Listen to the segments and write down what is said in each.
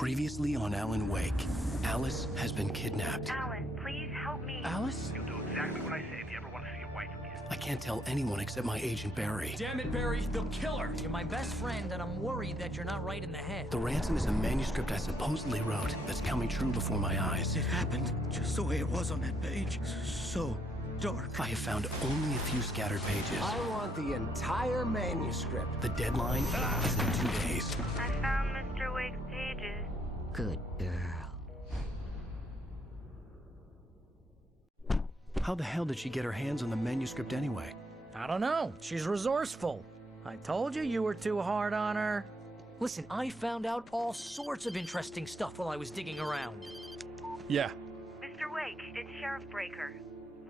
Previously on Alan Wake, Alice has been kidnapped. Alan, please help me. Alice? You'll do exactly what I say if you ever want to see your wife again. I can't tell anyone except my agent Barry. Damn it, Barry, they'll kill her! You're my best friend, and I'm worried that you're not right in the head. The Ransom is a manuscript I supposedly wrote that's coming true before my eyes. It happened just the way it was on that page. So dark. I have found only a few scattered pages. I want the entire manuscript. The deadline is in 2 days. I found Mr. Wake's pages. Good girl. How the hell did she get her hands on the manuscript anyway? I don't know. She's resourceful. I told you you were too hard on her. Listen, I found out all sorts of interesting stuff while I was digging around. Yeah. Mr. Wake, it's Sheriff Breaker.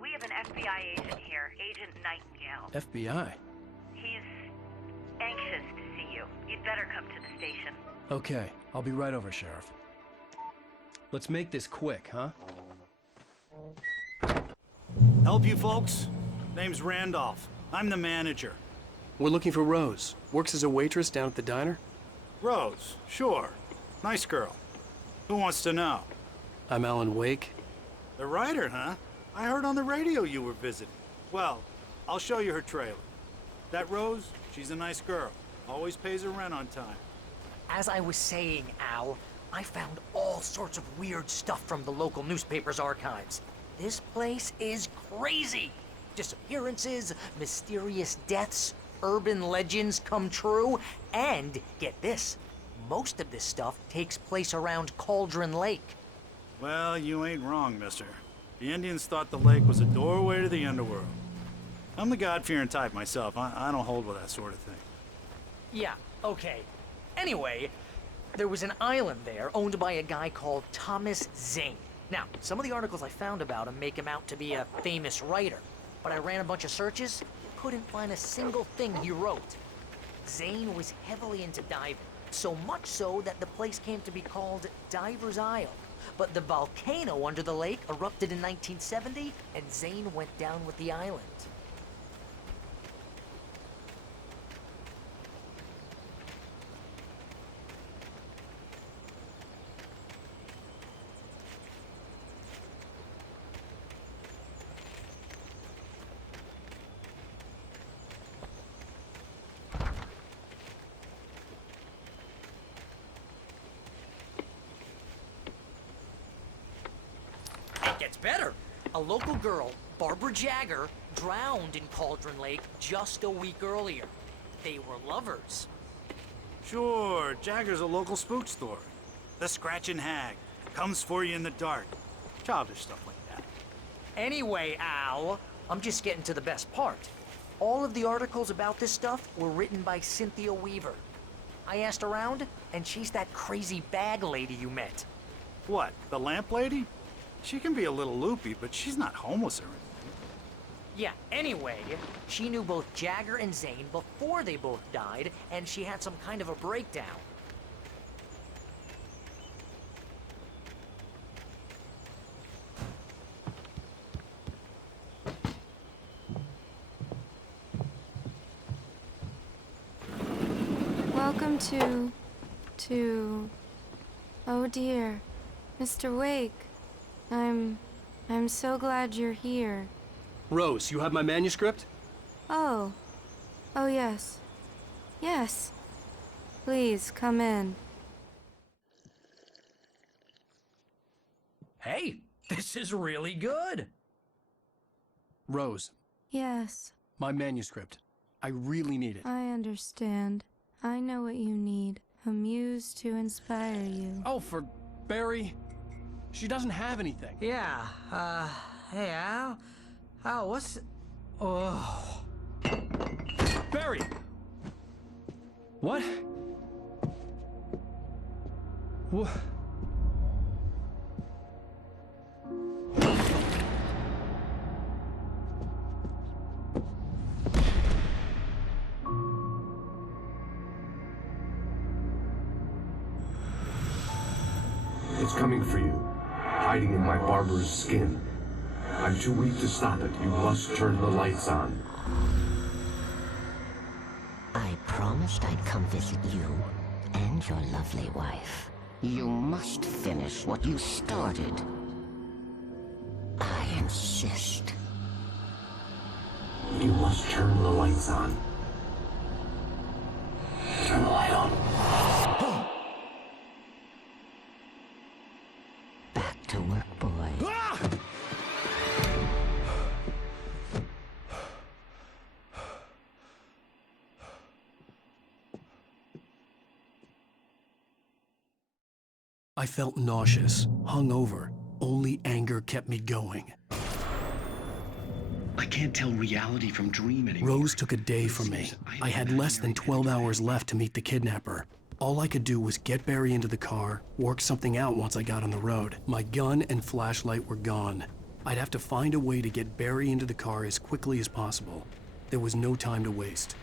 We have an FBI agent here, Agent Nightingale. FBI? He's anxious to see you. You'd better come to the station. Okay, I'll be right over, Sheriff. Let's make this quick, huh? Help you folks? Name's Randolph. I'm the manager. We're looking for Rose. Works as a waitress down at the diner. Rose, sure. Nice girl. Who wants to know? I'm Alan Wake. The writer, huh? I heard on the radio you were visiting. Well, I'll show you her trailer. That Rose, she's a nice girl. Always pays her rent on time. As I was saying, Al, I found all sorts of weird stuff from the local newspaper's archives. This place is crazy. Disappearances, mysterious deaths, urban legends come true, and get this, most of this stuff takes place around Cauldron Lake. Well, you ain't wrong, mister. The Indians thought the lake was a doorway to the underworld. I'm the God-fearing type myself. I don't hold with that sort of thing. Yeah, okay. Anyway, there was an island there owned by a guy called Thomas Zane. Now, some of the articles I found about him make him out to be a famous writer, but I ran a bunch of searches, couldn't find a single thing he wrote. Zane was heavily into diving, so much so that the place came to be called Diver's Isle. But the volcano under the lake erupted in 1970, and Zane went down with the island. Gets better. A local girl, Barbara Jagger, drowned in Cauldron Lake just a week earlier. They were lovers. Sure, Jagger's a local spook story. The Scratching Hag comes for you in the dark. Childish stuff like that. Anyway, Al, I'm just getting to the best part. All of the articles about this stuff were written by Cynthia Weaver. I asked around, and she's that crazy bag lady you met. What, the lamp lady? She can be a little loopy, but she's not homeless or anything. Yeah, anyway, she knew both Jagger and Zane before they both died, and she had some kind of a breakdown. Welcome to... Oh dear, Mr. Wake. I'm so glad you're here. Rose, you have my manuscript? Oh. Oh, yes. Yes. Please, come in. Hey, this is really good. Rose, Yes, my manuscript. I really need it. I understand. I know what you need. A muse to inspire you. Oh, for Barry. She doesn't have anything. Yeah, hey, Al? Al, what's... Oh... Barry! What? What? It's coming for you, hiding in my barber's skin. I'm too weak to stop it. You must turn the lights on. I promised I'd come visit you and your lovely wife. You must finish what you started. I insist. You must turn the lights on. Turn the light on. Back to work, boy. I felt nauseous, hungover. Only anger kept me going. I can't tell reality from dream anymore. Rose took a day from me. I had less than 12 hours left to meet the kidnapper. All I could do was get Barry into the car, work something out once I got on the road. My gun and flashlight were gone. I'd have to find a way to get Barry into the car as quickly as possible. There was no time to waste.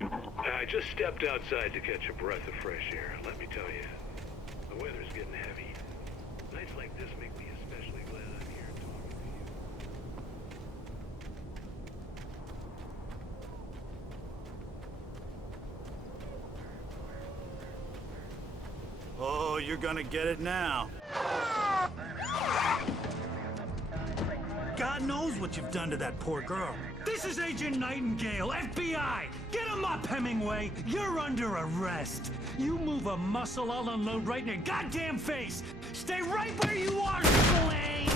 I just stepped outside to catch a breath of fresh air. Let me tell you, the weather's getting heavy. Nights like this make me especially glad I'm here talking to you. Oh, you're gonna get it now. God knows what you've done to that poor girl. This is Agent Nightingale, FBI! Get him up, Hemingway! You're under arrest! You move a muscle, I'll unload right in your goddamn face! Stay right where you are, Slane!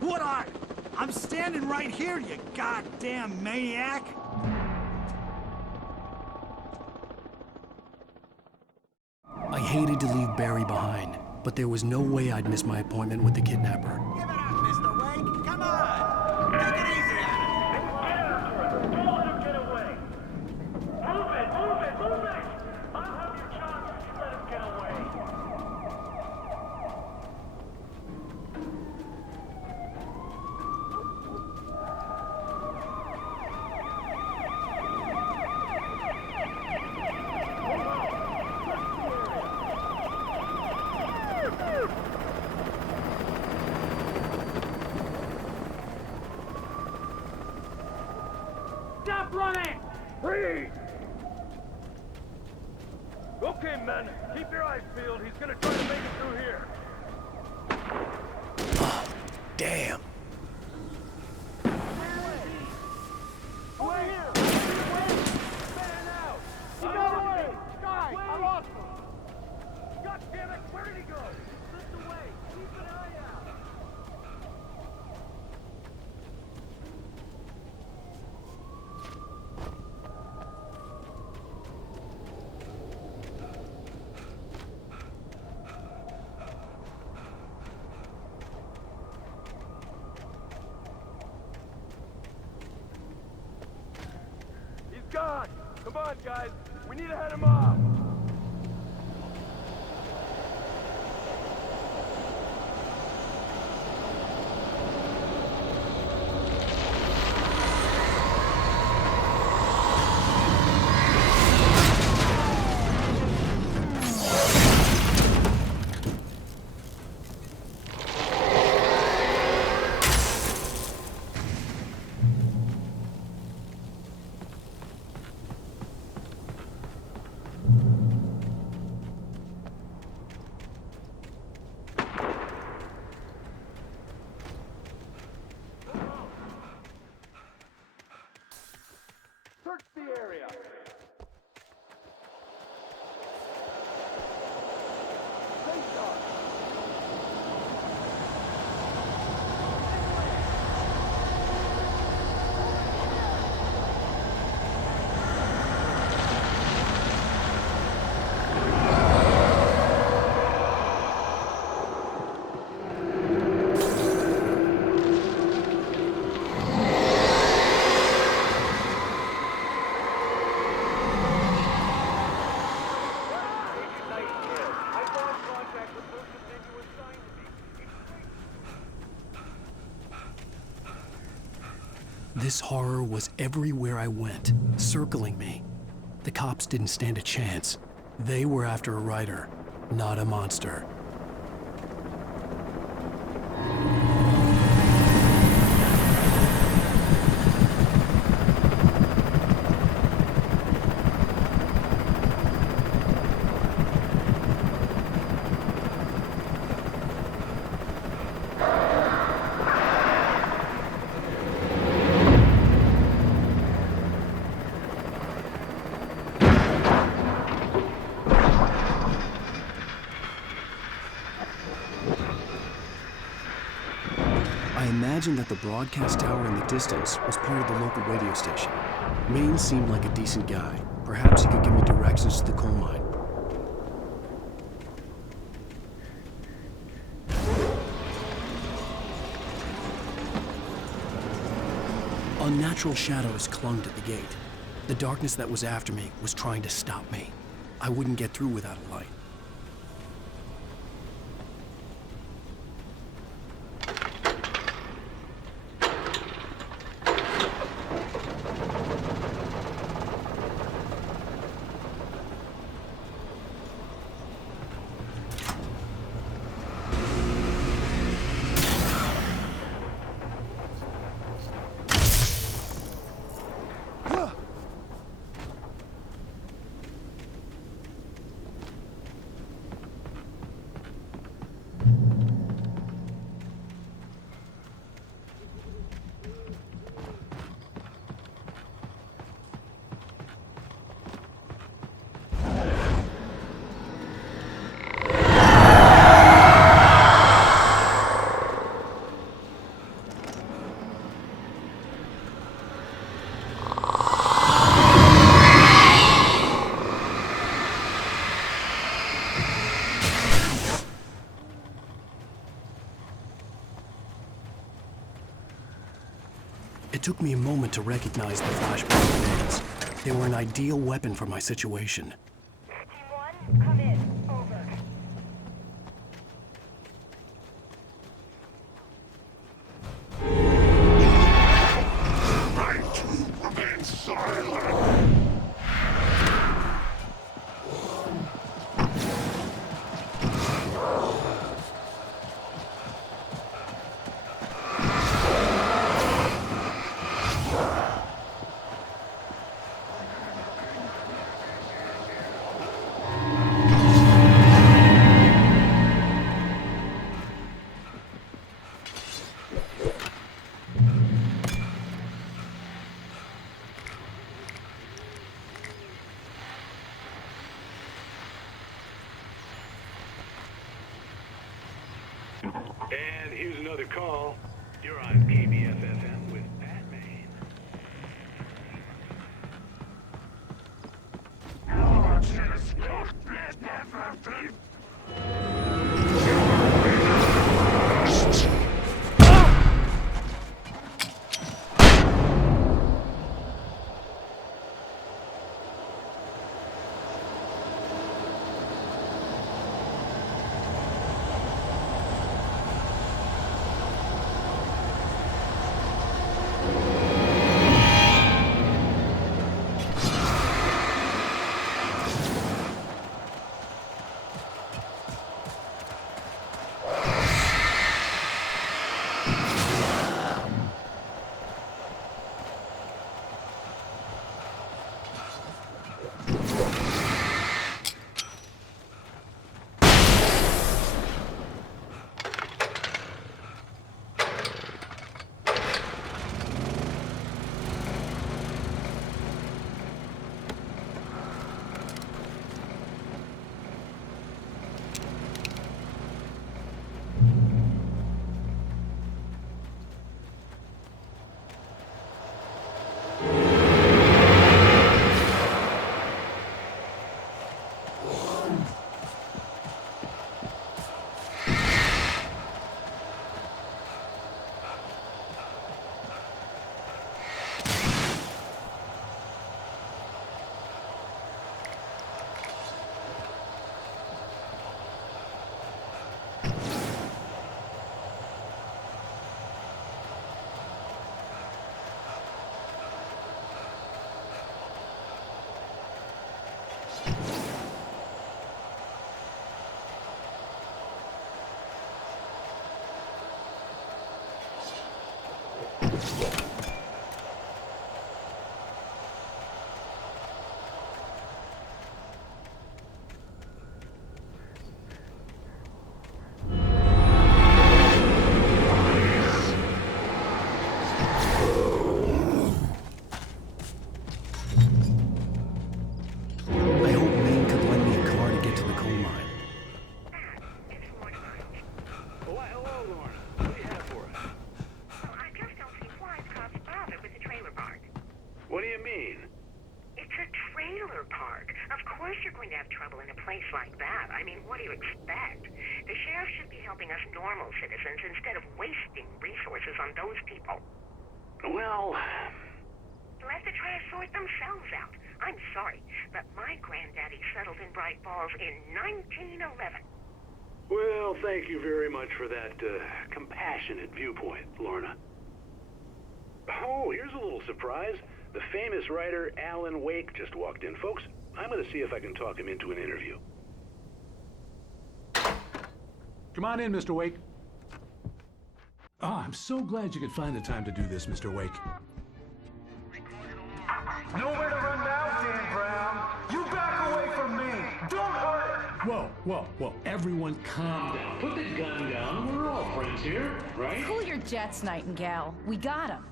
What are you? I'm standing right here, you goddamn maniac! I hated to leave Barry behind, but there was no way I'd miss my appointment with the kidnapper. Give it up, Mr. Wake. Come on. Take it easy on him. Don't let him get away. Move it, move it, move it! I'll have your chance if you let him get away. Stop running! Freeze! Okay, men, keep your eyes peeled. He's gonna try to make it through here. Damn. Over here! Wait! Man out! He got away! Guy, I lost him! God damn it! Where did he go? He slipped away! Keep an eye out! He's gone! Come on, guys! We need to head him off! Search the area! Stay sharp! This horror was everywhere I went, circling me. The cops didn't stand a chance. They were after a writer, not a monster. imagined that the broadcast tower in the distance was part of the local radio station. Maine seemed like a decent guy. Perhaps he could give me directions to the coal mine. Unnatural shadows clung to the gate. The darkness that was after me was trying to stop me. I wouldn't get through without a light. It took me a moment to recognize the flashbang grenades. They were an ideal weapon for my situation. Team 1, come in. Over. Remain silent! And here's another call. You're on KBFFM with Pat Maine. What do you mean? It's a trailer park. Of course you're going to have trouble in a place like that. I mean, what do you expect? The sheriff should be helping us normal citizens instead of wasting resources on those people. Well... Let the trash sort themselves out. I'm sorry, but my granddaddy settled in Bright Falls in 1911. Well, thank you very much for that, compassionate viewpoint, Lorna. Oh, here's a little surprise. The famous writer Alan Wake just walked in. Folks, I'm gonna see if I can talk him into an interview. Come on in, Mr. Wake. Oh, I'm so glad you could find the time to do this, Mr. Wake. Nowhere to run now, Dan Brown. You back away from me. Don't hurt. Whoa. Everyone calm down. Put the gun down. We're all friends here, right? Cool your jets, Nightingale. We got him.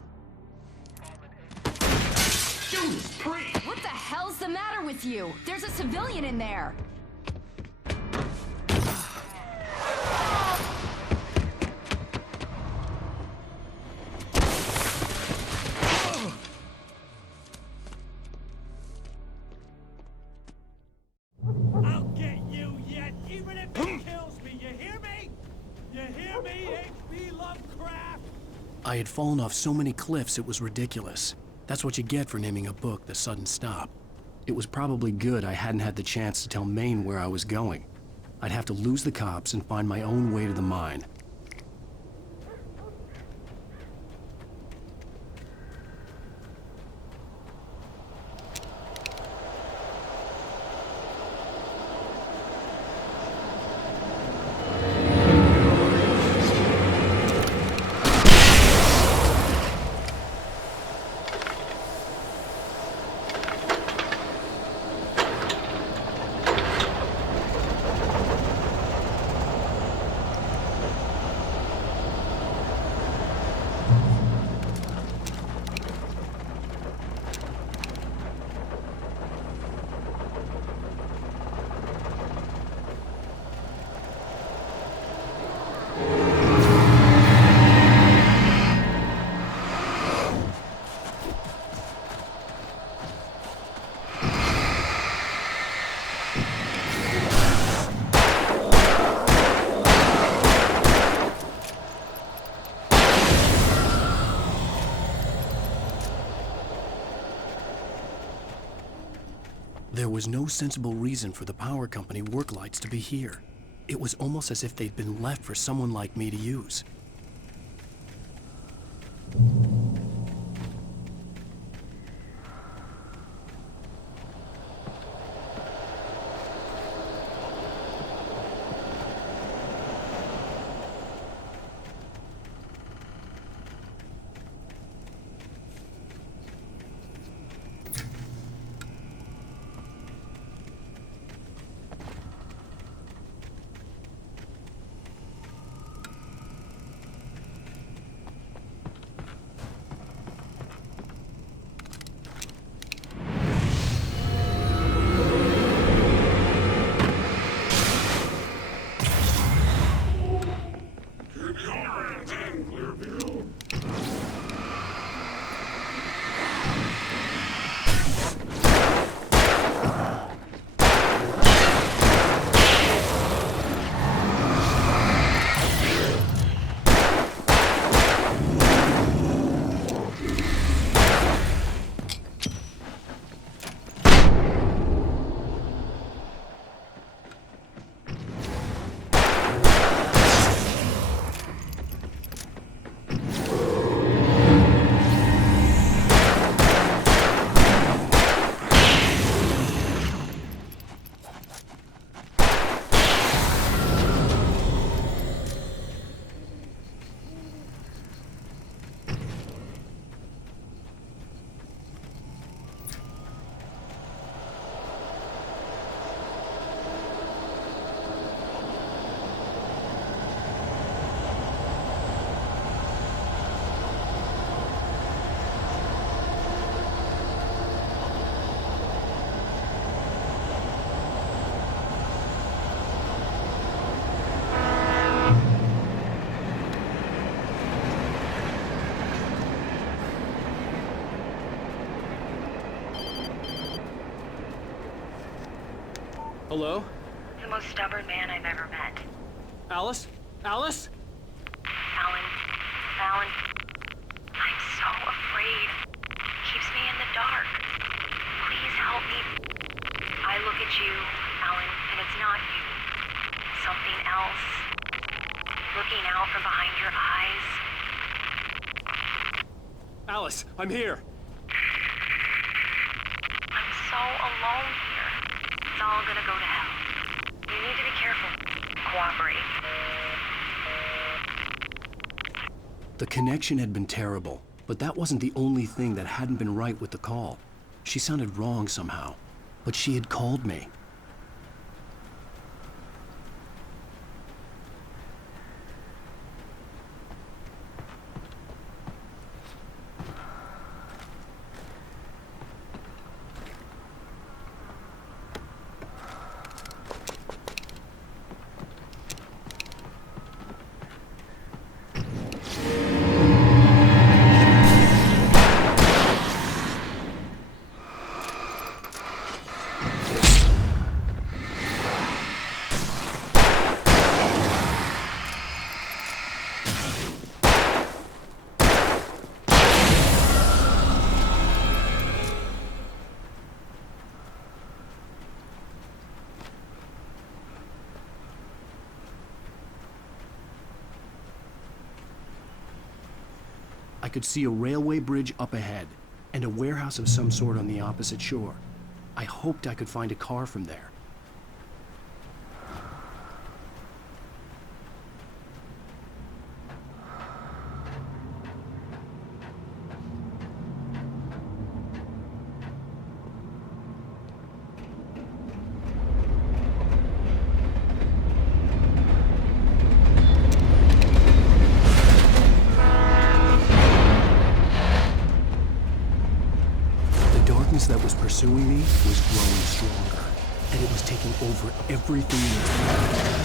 Judas Priest! What the hell's the matter with you? There's a civilian in there. I'll get you yet, even if it kills me. You hear me? You hear me, H.P. Lovecraft? I had fallen off so many cliffs it was ridiculous. That's what you get for naming a book The Sudden Stop. It was probably good I hadn't had the chance to tell Maine where I was going. I'd have to lose the cops and find my own way to the mine. There was no sensible reason for the power company work lights to be here. It was almost as if they'd been left for someone like me to use. Hello? The most stubborn man I've ever met. Alice? Alice? Alan, I'm so afraid. Keeps me in the dark. Please help me. I look at you, Alan, and it's not you. Something else. Looking out from behind your eyes. Alice, I'm here. I'm so alone here. It's all gonna go to hell. You need to be careful. Cooperate. The connection had been terrible, but that wasn't the only thing that hadn't been right with the call. She sounded wrong somehow, but she had called me. I could see a railway bridge up ahead, and a warehouse of some sort on the opposite shore. I hoped I could find a car from there. That was pursuing me was growing stronger, and it was taking over everything that's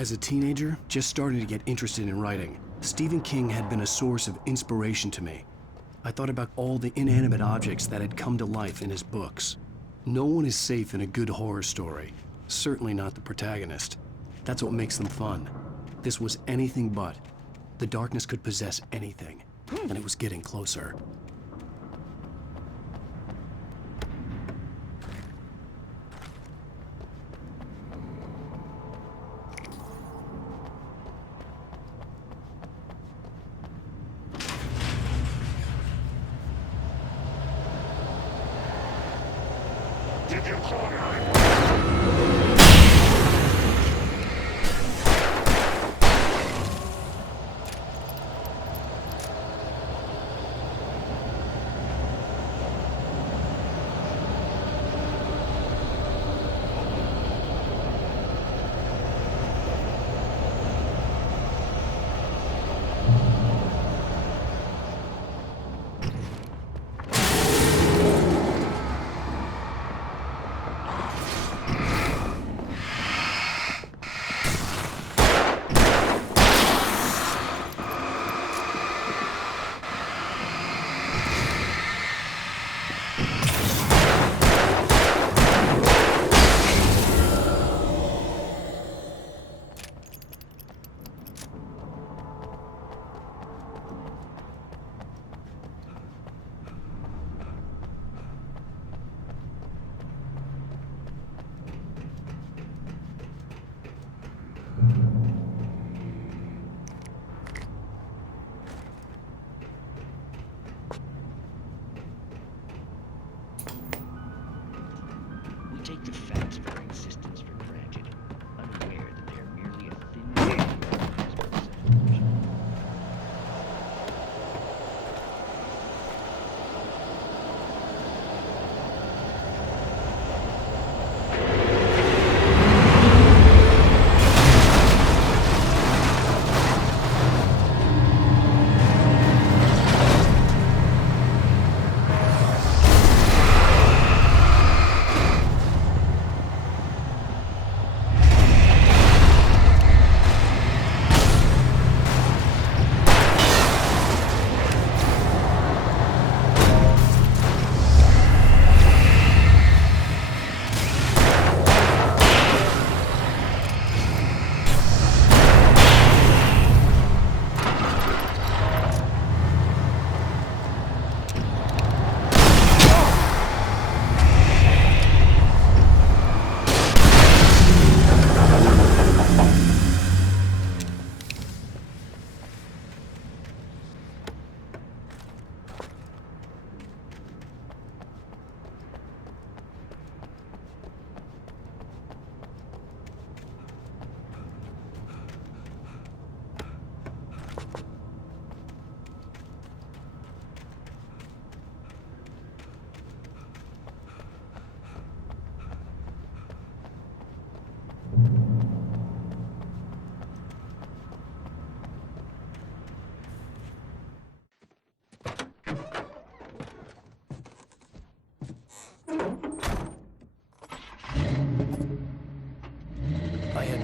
As a teenager, just starting to get interested in writing, Stephen King had been a source of inspiration to me. I thought about all the inanimate objects that had come to life in his books. No one is safe in a good horror story, certainly not the protagonist. That's what makes them fun. This was anything but. The darkness could possess anything, and it was getting closer.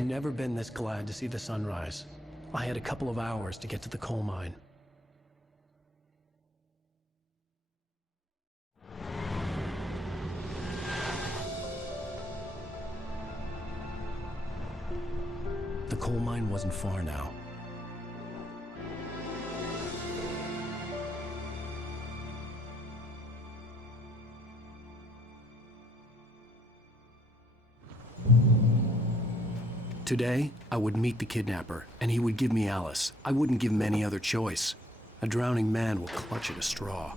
never been this glad to see the sunrise. I had a couple of hours to get to the coal mine. The coal mine wasn't far now. Today, I would meet the kidnapper, and he would give me Alice. I wouldn't give him any other choice. A drowning man will clutch at a straw.